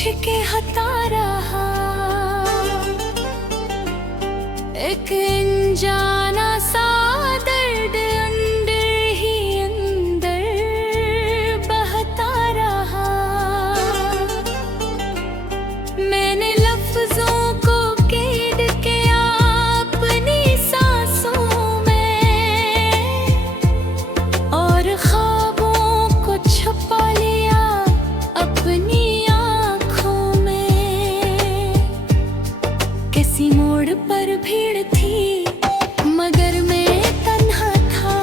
के हता रहा, एक अनजाना सा दर्द अंदर ही अंदर बहता रहा। मैंने लफ्जों को कैद किया अपनी सांसों में और ख्वाबों को छुपा लिया अपनी आँखों में। किसी मोड़ पर भीड़ थी मगर मैं तन्हा था,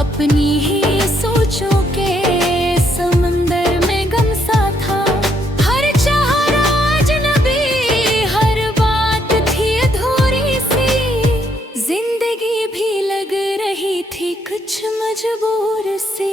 अपनी ही सोचों के समंदर में गमसा था। हर चाहरा अजनबी, हर बात थी अधूरी सी, जिंदगी भी लग रही थी कुछ मजबूर सी।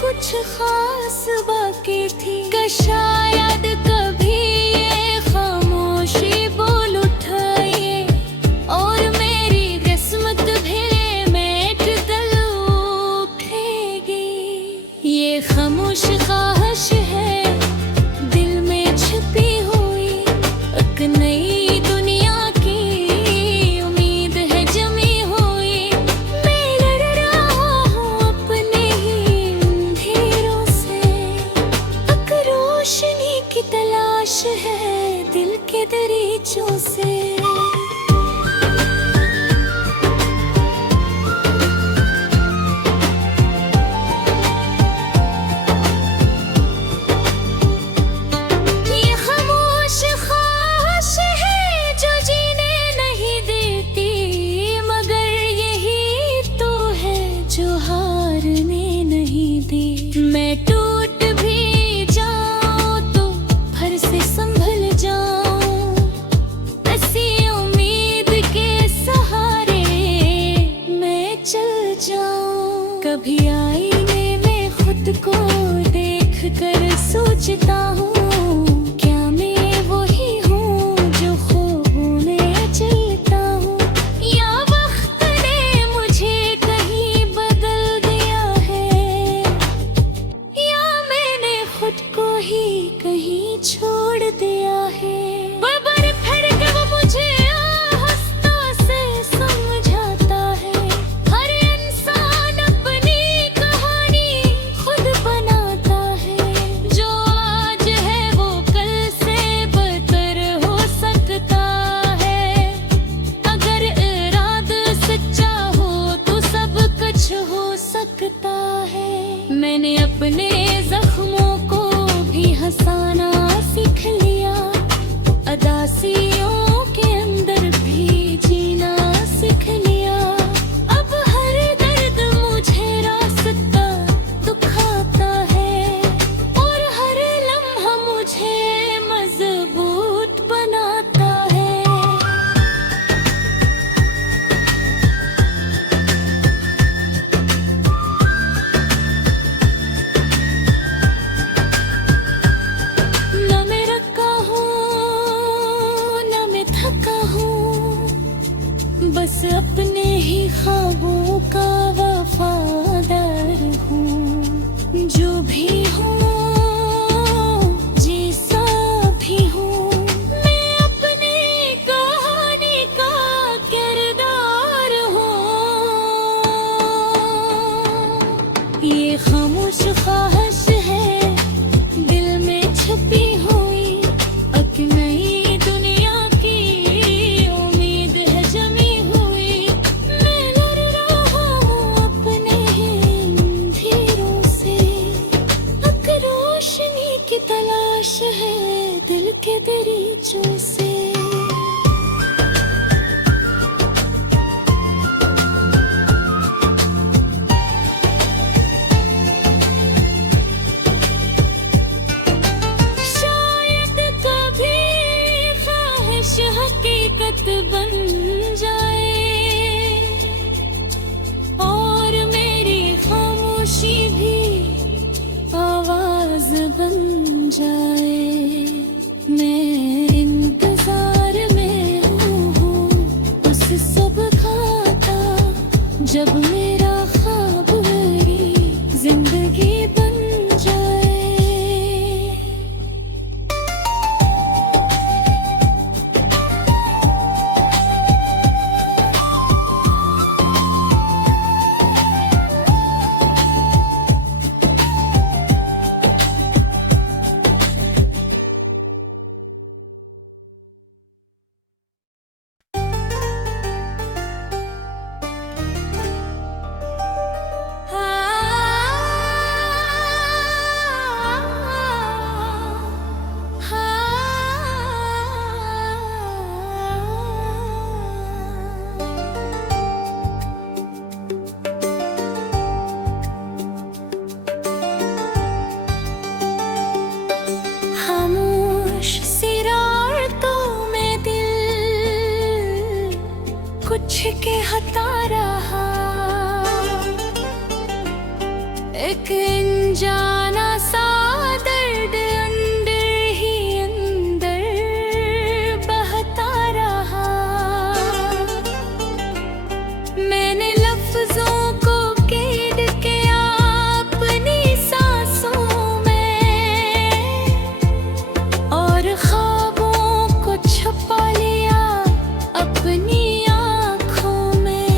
कुछ खास बाकी थी कि शायद कभी ये खामोशी बोल उठाए और मेरी किस्मत भी मेट दल उठेगी। ये खामोश ख्वाहिश है दिल में छिपी हुई, एक नई दुनिया की उम्मीद है जमी हुई। मैं लड़ रहा हूँ अपने ही अंधेरों से, एक रोशनी की तलाश है दिल के दरीचों से। मैं टूट भी जाऊं तो फिर से संभल जाऊं, ऐसी उम्मीद के सहारे मैं चल जाऊं। कभी आईने में खुद को देख कर सोचता हूँ, क्या मैं वही हूँ जो ख्वाबों में चलता हूँ, या वक्त ने मुझे कहीं बदल दिया है, खुद को ही कहीं छोड़ दिया है। बार फिर के वो मुझे आहिस्ता से समझाता है, हर इंसान अपनी कहानी खुद बनाता है। जो आज है वो कल से बदतर हो सकता है, अगर इरादा सच्चा हो तो सब कुछ हो सकता है। मैंने अपने जख्मों को भी हंसाना सीख लिया, अदासियों के अंदर भी जीना सीख लिया। अब हर दर्द मुझे रास्ता दुखाता है और हर लम्हा मुझे मजबूत बनाता है। बस अपने ही ख्वाबों का वफादार हूँ, जो भी हूँ जैसा भी हूँ, मैं अपनी कहानी का किरदार हूँ। ये खामोश ख्वाहिश है दिल में छुपी हुई, एक नई दुनिया की उम्मीद है जमी। जब मेरा ख्वाब मेरी जिंदगी बन जाए। खामोश सी रातों में दिल कुछ कहता रहा, एक अनजाना सा दर्द अंदर ही अंदर बहता रहा। मैंने लफ्जों को कैद किया अपनी सांसों में और ख्वाबों को छुपा लिया अपनी आँखों में।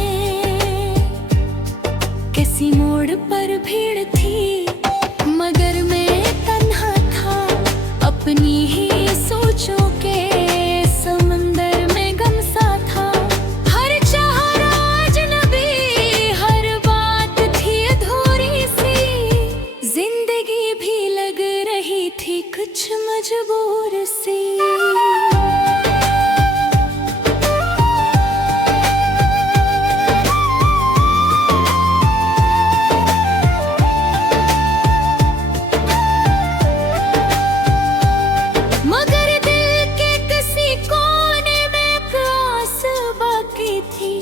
किसी मोड़ पर भीड़ थी मगर मैं तन्हा था, अपनी ही सोचों के समंदर में गमसा था। हर चेहरा अजनबी, हर बात थी अधूरी सी, जिंदगी भी लग रही थी कुछ मजबूर सी। मगर दिल के किसी कोने में एक आस बाकी थी,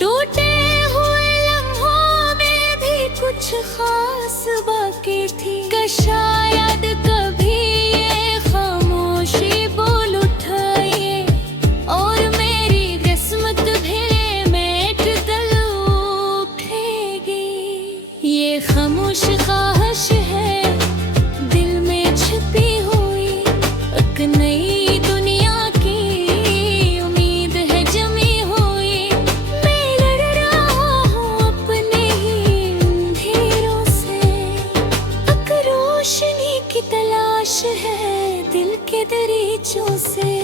टूटे हुए लम्हों में भी कुछ खास बाकी थी। कि शायद कभी ये खामोशी बोल उठाए और मेरी किस्मत भी मेट गल उठेगी। ये खामोश ख्वाहिश है दिल में छिपी हुई, एक नई दुनिया की उम्मीद है जमी हुई। मैं लड़ रहा हूँ अपने ही अंधेरों से, एक रोशनी की तलाश है दिल के दरीचों से।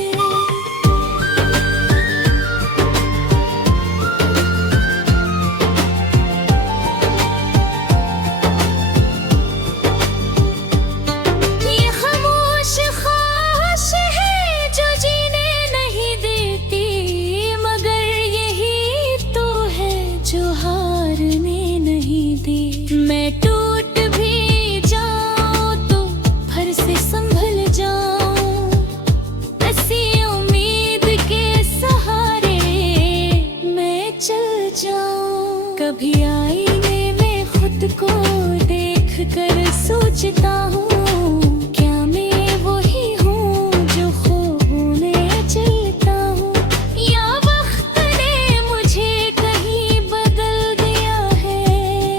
ये खामोश ख्वाहिश है जो जीने नहीं देती, मगर यही तो है जो हारने नहीं दी। मैं टूट भी जाऊं तो फिर से संभल जाऊं, ऐसी उम्मीद के सहारे मैं चल जाऊं। कभी आईने में खुद को देख कर सोचता हूँ, क्या मैं वही हूँ जो ख्वाबों में चलता हूँ, या वक्त ने मुझे कहीं बदल दिया है,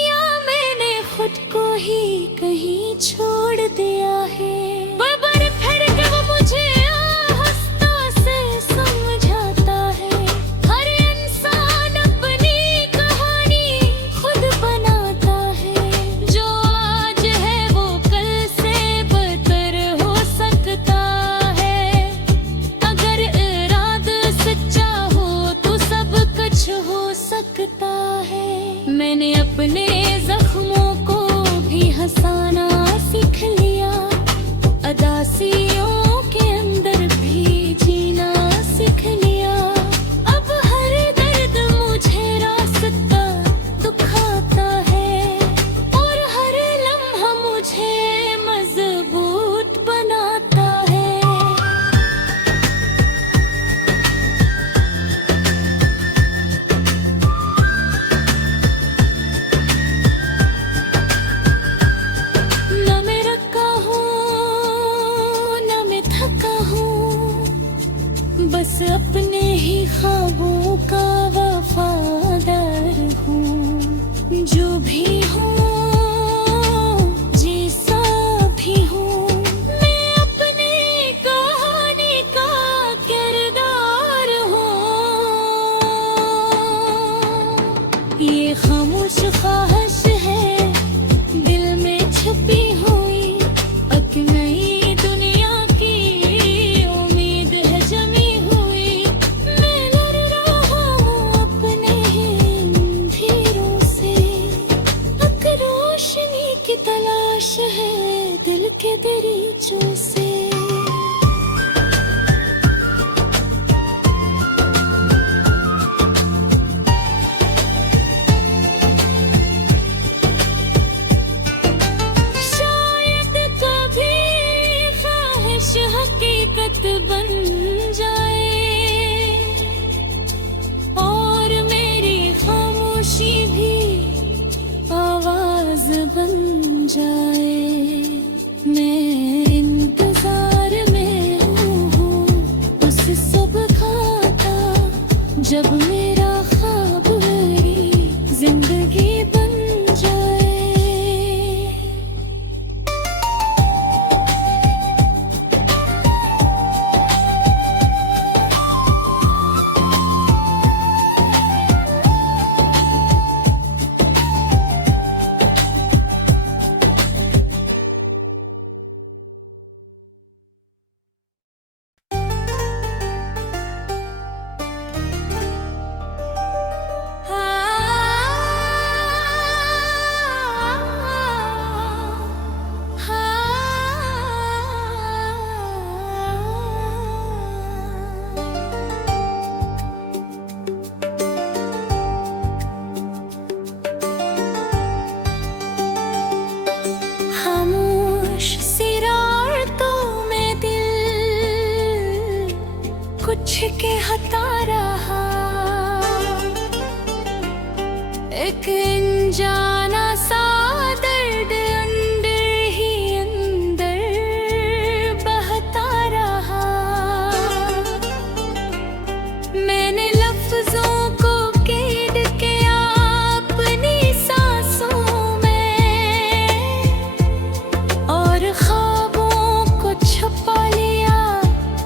या मैंने खुद को ही कहीं छोड़ दिया है। बार-बार फिर के वो मुझे आहिस्ता से समझाता है, हर इंसान अपनी कहानी खुद बनाता है। जो आज है वो कल से बदतर हो सकता है, अगर इरादा सच्चा हो तो सब कुछ हो सकता है। मैंने अपने जख्मों को भी हंसाना सीख लिया, अदासियों के अंदर भी जीना सीख लिया। अब हर दर्द मुझे रास्ता दुखाता है और हर लम्हा मुझे मजबूत बनाता है। जाए। मैं इंतजार में हूँ उस सुबह का जब मेरा ख्वाब मेरी जिंदगी बन जाए। खामोश सी रातों में दिल कुछ कहता रहा। एक अनजाना सा दर्द अंदर ही अंदर बहता रहा। मैंने लफ्जों को कैद किया अपनी सांसों में और ख्वाबों को छुपा लिया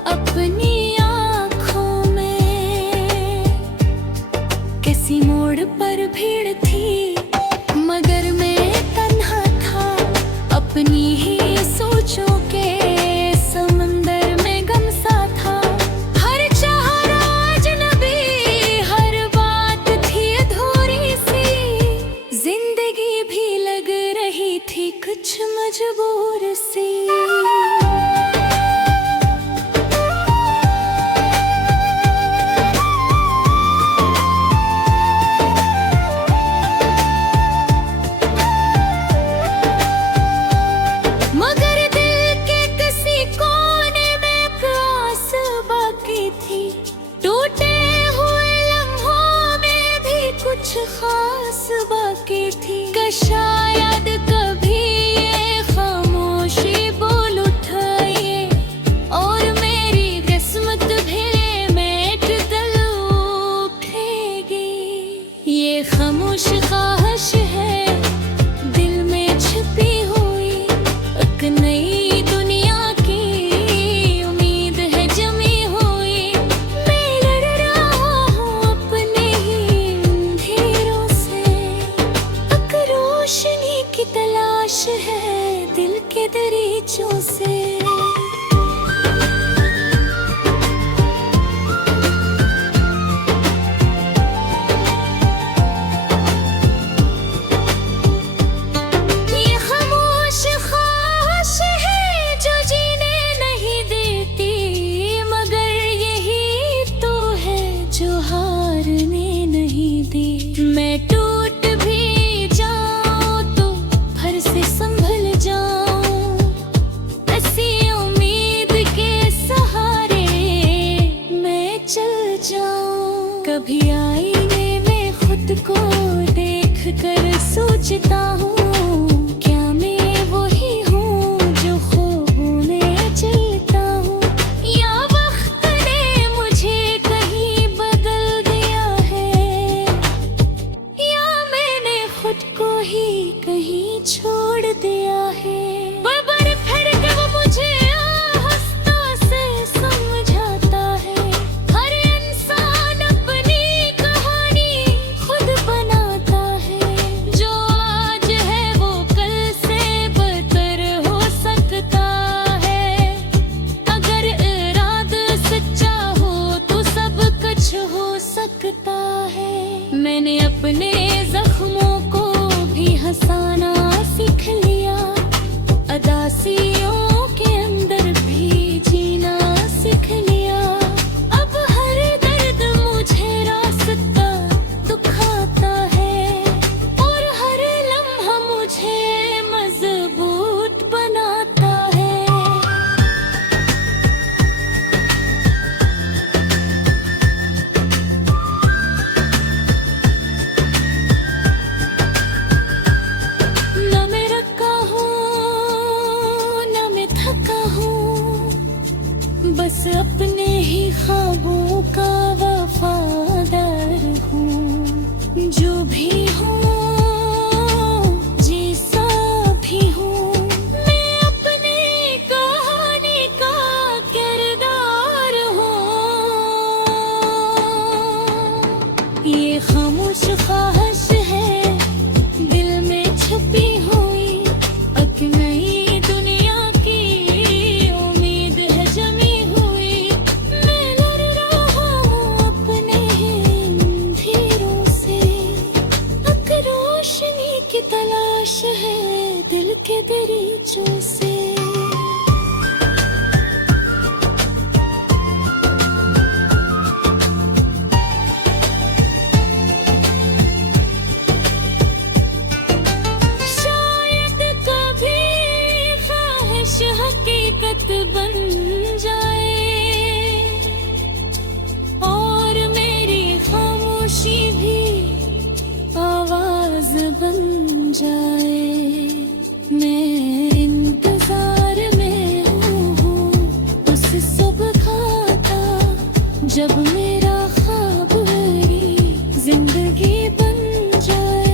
अपनी आँखों में। किसी मोड़ पर भीड़ थी मगर मैं तन्हा था अपनी ही सोचों के समंदर में गमसा था। हर चारा अजनबी, हर बात थी अधूरी सी। जिंदगी भी लग रही थी कुछ मजबूर सी। मगर दिल के किसी कोने में एक आस बाकी थी। टूटे हुए लम्हों में भी कुछ खास बाकी थी। कि शायद कभी ये खामोशी बोल उठाए और मेरी किस्मत भी मेट गल उठेगी। ये खामोश ख्वाहिश है दिल में छिपी हुई, एक नई दुनिया की उम्मीद है जमी हुई। मैं लड़ रहा हूँ अपने ही अंधेरों से, एक रोशनी की तलाश है दिल के दरीचों से। ये खामोश ख्वाहिश है जो जीने नहीं देती, मगर यही तो है जो हारने नहीं दी। मैं टूट भी जाऊं तो फिर से संभल जाऊं, ऐसी उम्मीद के सहारे मैं चल जाऊं। कभी आईने में खुद को देख कर सोचता हूँ क्या मैं वही हूँ जो ख्वाबों में चलता हूँ, या वक्त ने मुझे कहीं बदल दिया है, या मैंने खुद को ही कहीं छोड़ दिया है। बार-बार फिर के वो मुझे आहिस्ता से समझाता है। हर इंसान अपनी कहानी खुद बनाता है। जो आज है वो कल से बदतर हो सकता है। अगर इरादा सच्चा हो तो सब कुछ हो सकता है। मैंने अपने जख्मों को भी हंसाना सीख लिया, अदासियों के अंदर भी जीना सीख लिया। अब हर दर्द मुझे रास्ता दुखाता है और हर लम्हा मुझे मजबूत बनाता है। खामोश ख्वाहिश है दिल में छुपी हुई, एक नई दुनिया की उम्मीद है जमी हुई। मैं लड़ रहा हूँ अपने अंधेरों से, एक रोशनी की तलाश है दिल के दरीचों से। हकीकत बन जाए और मेरी खामोशी भी आवाज बन जाए। मैं इंतजार में हूँ उस सुबह का जब मेरा ख्वाब भरी जिंदगी बन जाए।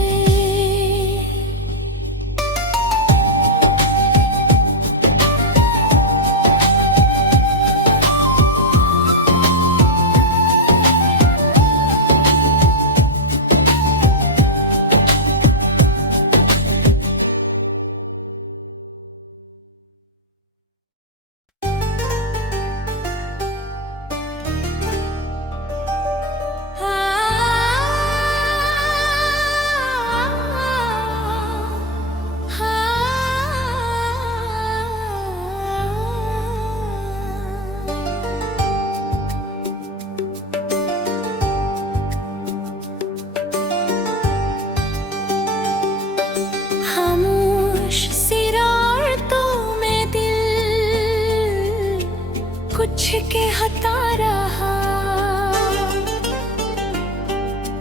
कुछ कहता रहा,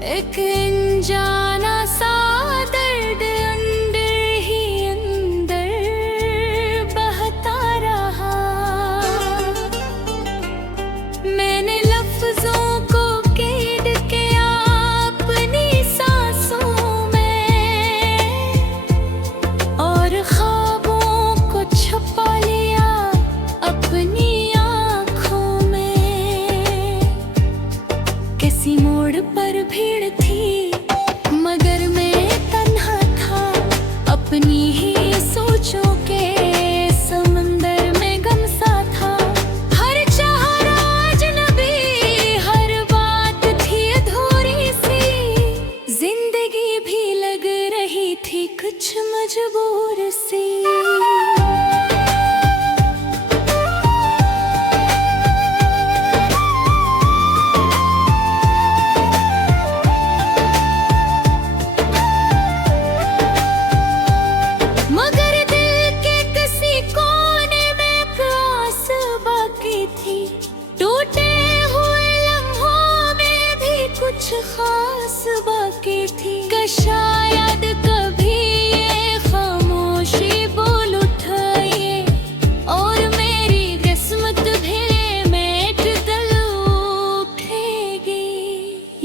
एक अनजाना सा दर्द अंदर ही अंदर बहता रहा। मैंने लफ्जों को कैद किया अपनी सांसों में और ख्वाबों को छुपा लिया अपनी किसी मोड़ पर भीड़ थी मगर मैं तन्हा था अपनी ही सोचों के समंदर में गमसा था। हर चारा अजनबी, हर बात थी अधूरी सी, जिंदगी भी लग रही थी कुछ मजबूर सी। कुछ खास बाकी थी कि शायद कभी ये खामोशी बोल उठाए और मेरी किस्मत भी मेट दल उठेगी।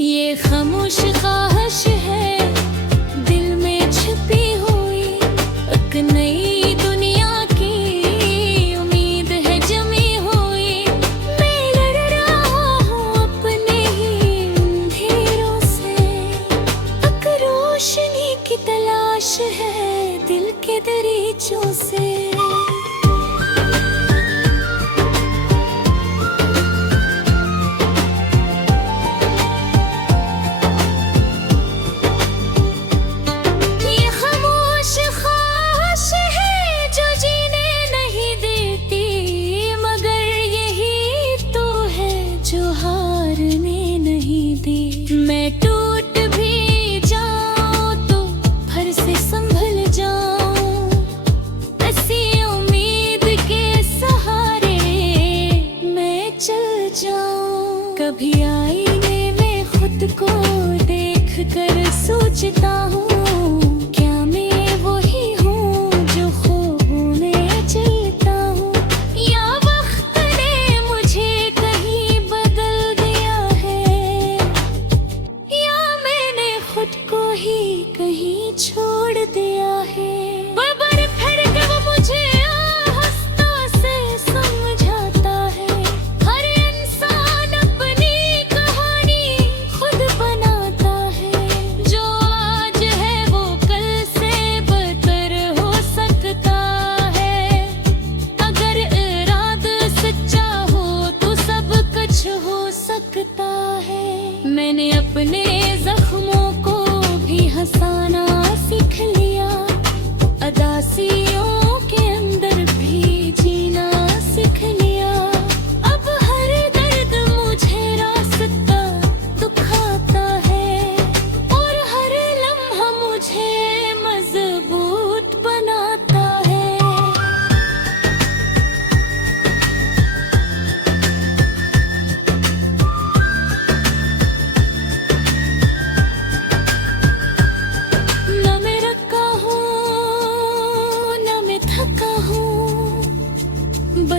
ये खामोश ख्वाहिश है दिल में छिपी हुई, एक नई दुनिया की उम्मीद है जमी हुई। मैं लड़ रहा हूँ अपने ही अंधेरों से, एक रोशनी की तलाश है दिल के दरीचों से। मैं टूट भी जाऊं तो फिर से संभल जाऊं, ऐसी उम्मीद के सहारे मैं चल जाऊं। कभी आईने में खुद को देख कर सोचता हूँ क्या मैं वही हूँ जो ख्वाबों में चलता हूँ, या वक्त ने मुझे कहीं बदल दिया है, खुद को ही कहीं छोड़ दिया है। बार-बार फिर के वो मुझे आहिस्ता से समझाता है, हर इंसान अपनी कहानी खुद बनाता है।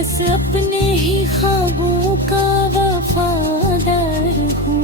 बस अपने ही ख्वाबों का वफादार हूँ।